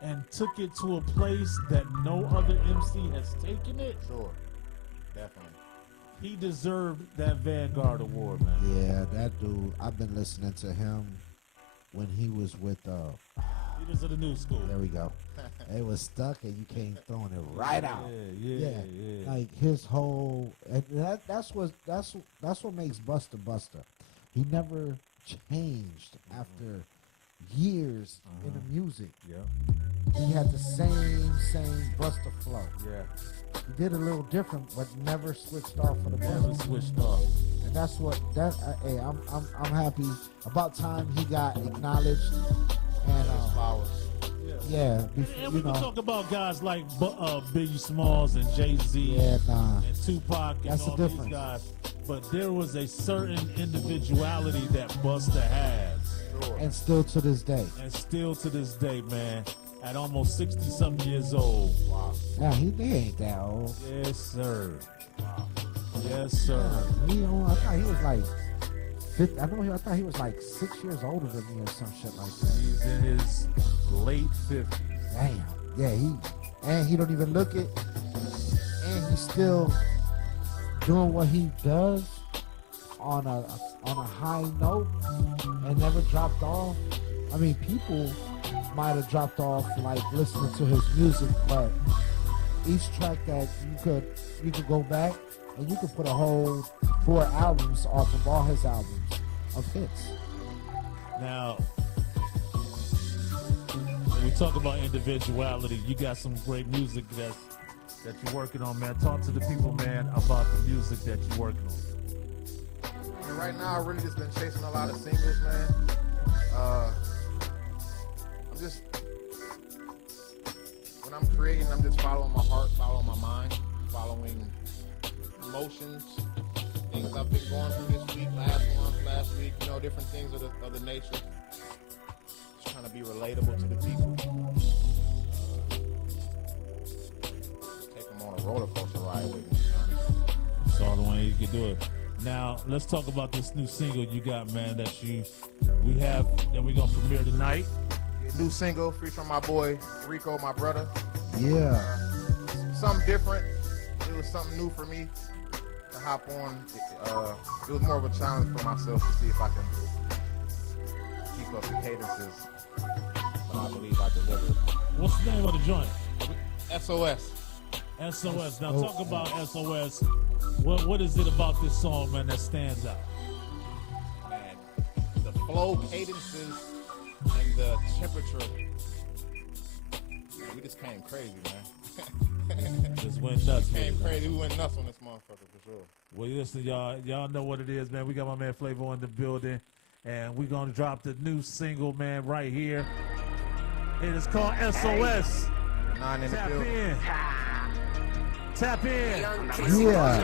and took it to a place that no other MC has taken it, Sure, definitely. he deserved that Vanguard Award, man. yeah, that dude. I've been listening to him when he was with. He was of the new school. There we go. It was stuck, and you came throwing it right out. Yeah. Like his whole, and that's what makes Busta Busta. He never changed after years in the music. Yeah. He had the same Busta flow. Yeah. He did a little different, but never switched off for the Never Busta. switched off. And that's what hey, I'm happy. About time he got acknowledged. And Flowers. yeah, And we can talk about guys like Biggie Smalls and Jay-Z yeah, nah. and Tupac and That's the all these difference. guys. But there was a certain individuality that Busta has. Sure. And still to this day. And still to this day, man, at almost 60-something years old. Wow. Nah, he ain't that old. Yes, sir. Wow. Yes, sir. I thought he was like 50, I thought he was like 6 years older than me or some shit like that. He's in his late 50s. Damn. Yeah, he don't even look it. And he's still doing what he does on a high note and never dropped off. I mean, people might have dropped off like listening to his music, but each track that you could go back and you could put a whole 4 albums off of all his albums of hits. Now, when we talk about individuality, you got some great music that you're working on, man. Talk to the people, man, about the music that you're working on. And right now, I've really just been chasing a lot of singles, man. I'm just, when I'm creating, I'm just following my heart, following my mind, following emotions, things I've been going through this week, last week, different things of the nature. Just trying to be relatable to the people. Take them on a roller coaster ride with me. That's all the way you can do it. Now, let's talk about this new single you got, man, that we're going to premiere tonight. New single, featuring my boy Rico, my brother. Yeah. Something different. It was something new for me to hop on. It was more of a challenge for myself to see if I can keep up the cadences. But I believe I delivered. What's the name of the joint? SOS. SOS. Now, talk about SOS. What is it about this song, man, that stands out? Man, the flow, cadences, and the temperature. Man, we just came crazy, man. Just went nuts, man. Came crazy. We went nuts on this motherfucker for sure. Well, listen, y'all know what it is, man. We got my man Flavo in the building, and we're gonna drop the new single, man, right here. It is called SOS. 9 in the Tap field. in. Tap in. Yeah.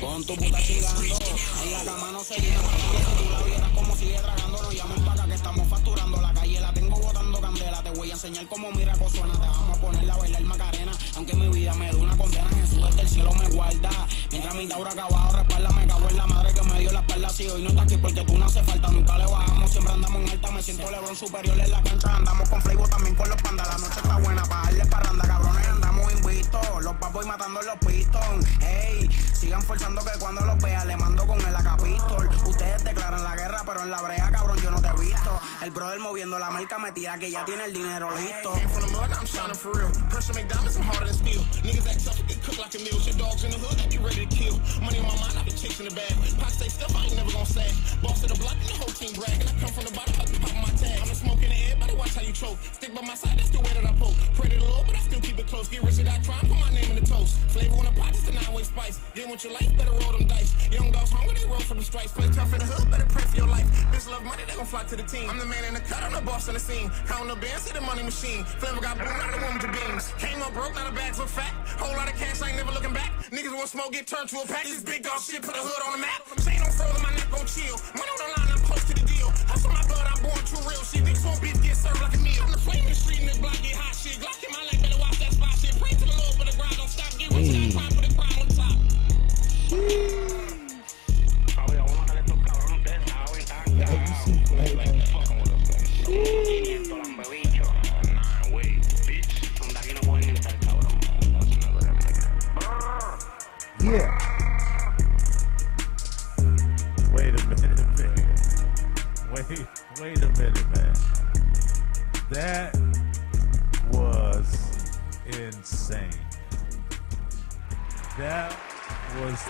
Con tu puta chingando, en la cama no seguimos hablando. Si tú la vieras como sigue tragando, nos llamen para acá que estamos facturando. La calle la tengo botando candela. Te voy a enseñar cómo mira suena. Te vamos a poner la bailar Macarena. Aunque mi vida me dé una condena, Jesús desde el cielo me guarda. Mientras mi taura acabado respalda, me cago en la madre que me dio la espalda. Si hoy no está aquí porque tú no hace falta, nunca le bajamos. Siempre andamos en alta, me siento LeBron superior en la cancha. Andamos con Flavo también con los pandas. La noche está buena para darle parranda, cabrones, andamos invictos. Los papos y matando los pistons. Hey, sigan forzando que cuando los vea le mando con el AK-Pistol. Ustedes declaran la guerra, pero en la brea, cabrón, yo no te he visto. El brother moviendo la marca metida que ya tiene el dinero listo. Came from the mud, I'm shining for real. Pressure McDonald's, I'm harder than steel. Niggas act tough, get cooked like a meal. Shit dogs in the hood, I be ready to kill. Money on my mind, I been chasing the bag. Pot say stuff, I ain't never gonna say. Boss of the block, and the whole team bragging. I come from the bottom, I be popping my tag. I'm the smoke in the air, better watch how you choke. Stick by my side, that's the way that I poke. Pray to the Lord, but I still keep it close. Get rich and I try, put my name in the toast. Flavor on the pot, it's the 9-way spice. life. Get with your life, better roll them dice. Young dogs hungry, they roll for the stripes. Play tough in the hood, better pray for your life. Bitch love money, they gon' flock to the team. I'm the man in the cut, I'm the boss on the scene. Counting the bands, see the money machine. Flavo got boom, not the woman to beams. Came up broke, now the bags look fat. Whole lot of cash, I ain't never looking back. Niggas want smoke, get turned to a pack. This big dog shit, put the hood on the map. Chain on frozen, my neck gon' chill. Money on the line, I'm close to the deal. Hustle my blood, I'm born too real. Shit, these 4 bitch get served like a meal. I'm the flame in the street and the block get hot shit. Glock in my leg, better watch that spot shit. Pray to the Lord, but the grind don't stop. Get rich and that put the crime on top. Yeah. Wait a minute, man. Wait a minute, man. That was insane. That was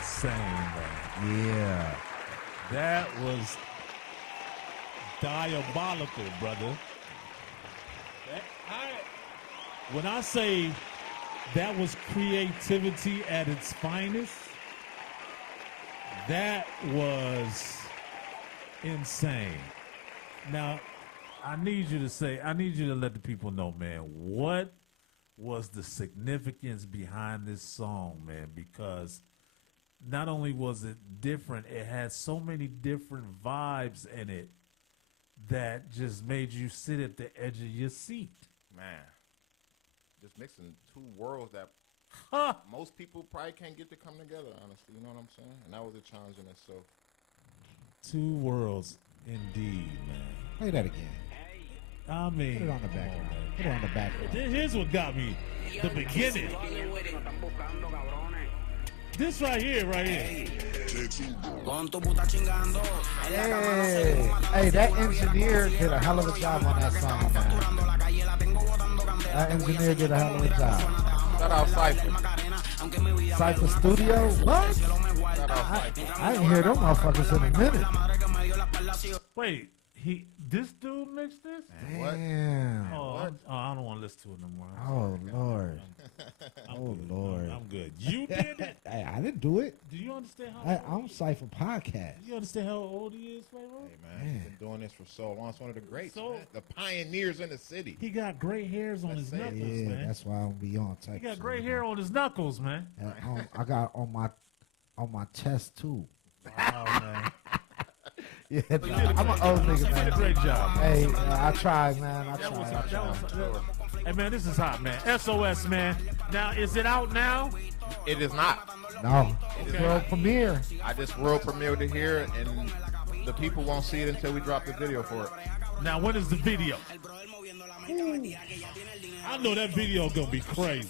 insane, man. Yeah. That was diabolical, brother. When I say that was creativity at its finest, that was insane. Now, I need you to let the people know, man, what was the significance behind this song, man? Because not only was it different, it had so many different vibes in it that just made you sit at the edge of your seat. Man, just mixing 2 worlds that most people probably can't get to come together, honestly. You know what I'm saying? And that was a challenge in itself. 2 worlds, indeed, man. Play that again. I mean, Put it on the background. Put it on the background. Here's what got me. The beginning. This right here. Hey, hey, that engineer did a hell of a job on that song, man. That engineer did a hell of a job. Shout out Cypher. Cypher Studio? What? Shout out Cypher. I didn't hear them motherfuckers in a minute. Wait, this dude mixed this? Damn. I don't want to listen to it no more. Oh, Lord. Oh, Lord. I'm good. You did it? Hey, I didn't do it. Do you understand how I'm Cypher Podcast. you understand how old he is, Flavo? Hey, man, he's been doing this for so long. It's one of the greats, man. The pioneers in the city. He got gray hairs on his knuckles, Yeah, man. that's why I'm beyond type. He got gray hair on his knuckles, man. I got on my chest too. Oh, man. Yeah, I'm an old nigga, You did man. a great job. Hey, I tried, man. I That was, tried. that was, hey, man, this is hot, man. SOS, man. Now, is it out now? It is not. No, world premiere. I just world premiered it here, and the people won't see it until we drop the video for it. Now, when is the video? I know that video gonna be crazy.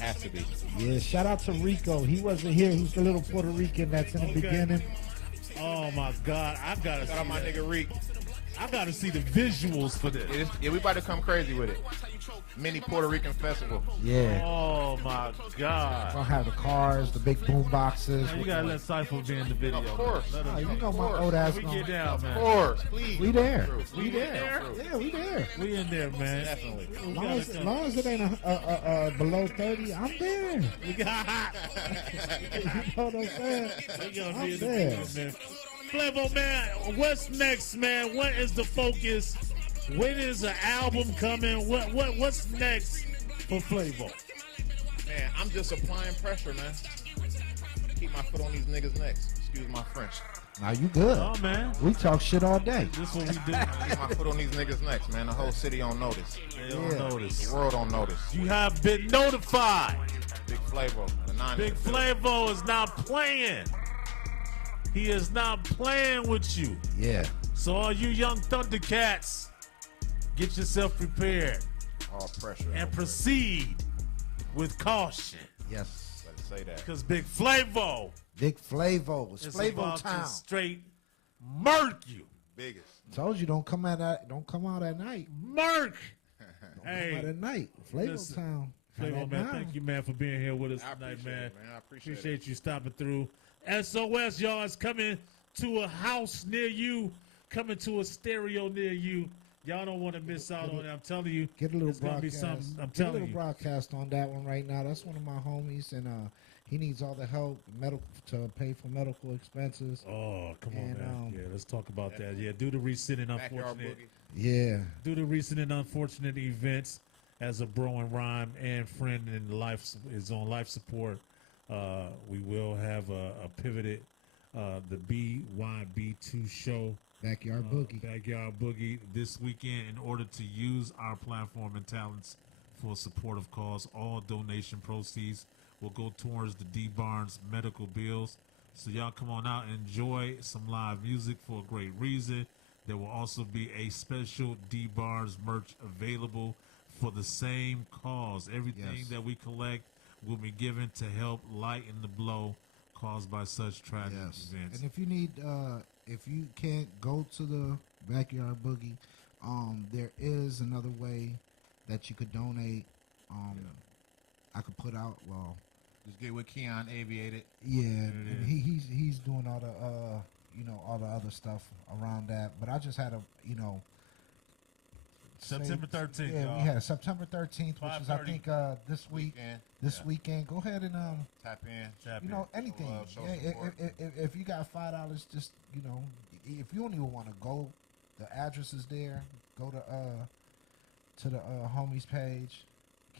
Has to be. Yeah, shout out to Rico. He wasn't here. He's the little Puerto Rican that's in the beginning. Oh my God, I gotta Shout out see my that. nigga Reek. I gotta see the visuals for this. Yeah, we about to come crazy with it. Mini Puerto Rican festival. Yeah. Oh my God. Gonna have the cars, the big boom boxes. Man, you gotta let Cypher be in the video. Of course. Man. Let Oh, us you know. know my old ass We gonna. get down, Of man. course, please. We there. We there. Yeah, we there. We in there, man. Definitely. We Long gotta as, come. long as it ain't below 30, I'm there. We got You know what I'm saying? We gonna I'm be in the there. video, man. Flavo, man, what's next, man? What is the focus? When is the album coming? What's next for Flavo? Man, I'm just applying pressure, man. Keep my foot on these niggas' necks. Excuse my French. Now you good. Oh man, We talk shit all day. this is what we do. Keep my foot on these niggas' necks, man. The whole city on notice. They don't Yeah. notice. The world on notice. You have been notified. Big Flavo. The 9 Big Flavo is not playing. He is not playing with you. Yeah. So all you young Thundercats, get yourself prepared All pressure. and proceed with caution. Yes. Let's say that. Because Big Flavo Big Flavo. It's is Flavo about Town. to straight murk you. Biggest. Told you don't come out at night. Murk. Come out Hey, at night. Flavo listen, Town. Flavo, At man, night. thank you, man, for being here with us I tonight, appreciate man. it, man. I appreciate it. Appreciate you stopping through. SOS, y'all, is coming to a house near you, coming to a stereo near you. Y'all don't want to miss out on it. I'm telling you. Get a little it's gonna be broadcast. something. I'm Get a telling little you. broadcast on that one right now. That's one of my homies, and he needs all the help to pay for medical expenses. Oh, come on, And, man. Yeah, let's talk about that. Yeah, due to recent and Backyard unfortunate, boogie. Yeah, due to recent and unfortunate events, as a bro and rhyme and friend in life is on life support, we will have a pivoted the BYB2 show. Backyard Boogie. Backyard Boogie this weekend in order to use our platform and talents for a supportive cause. All donation proceeds will go towards the D Barnes medical bills. So y'all come on out and enjoy some live music for a great reason. There will also be a special D Barnes merch available for the same cause. Everything Yes. that we collect will be given to help lighten the blow caused by such tragic events. And if you need, if you can't go to the Backyard Boogie, there is another way that you could donate. I could put out, well, Just get with Keon Aviated. yeah, and he's doing all the, all the other stuff around that. But I just had a, September 13th, Yeah, y'all. we had September 13th, which is I 5:30. think this week. Weekend. This Yeah. weekend, go ahead and Tap in. anything. show Yeah, support. if you got $5, just if you don't even want to go, the address is there. Go to the homies page,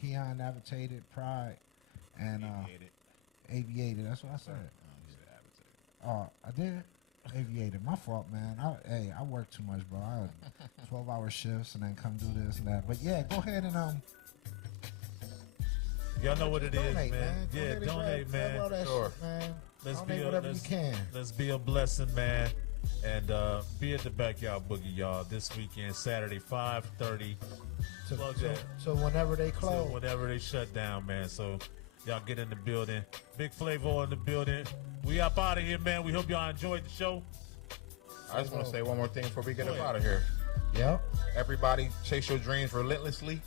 Keon Navitated Pride, and Aviated. Aviated. That's what I said. You said Aviated. I did. Aviated. My fault, man. I work too much, bro. I had 12-hour shifts and then come do this and that. But yeah, go ahead and Y'all know what it is, donate, man. Go Yeah, ahead and donate, grab all man. that Sure. shit, man. Let's donate be whatever you can. Let's be a blessing, man. And be at the Backyard Boogie, y'all, this weekend, Saturday, 5:30. Plug that. So whenever they So close. whenever they shut down, man. So y'all get in the building. Big Flavo in the building. We up out of here, man. We hope y'all enjoyed the show. I just want to say one more thing before we get Go up ahead. out of here. Yep. Everybody, chase your dreams relentlessly.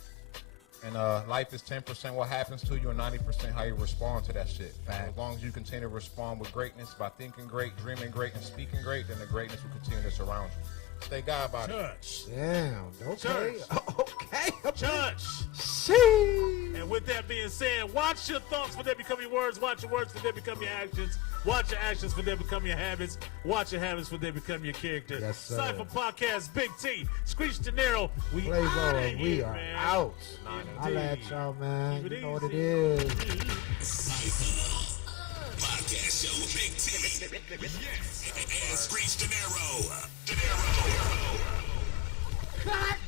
And life is 10% what happens to you and 90% how you respond to that shit. And as long as you continue to respond with greatness by thinking great, dreaming great, and speaking great, then the greatness will continue to surround you. Stay God about it. Church. Damn. Okay. Church. Okay. Church. See. And with that being said, watch your thoughts for they become your words. Watch your words for they become your actions. Watch your actions for they become your habits. Watch your habits for they become your character. Yes, sir. Cypher Podcast, Big T, Screech De Niro. We Flavo, outta we here, are man. out. Indeed. Holla at y'all, man. Keep it You know what it easy. is. Podcast show with Big T. Yes. And Screech De Niro. Cut.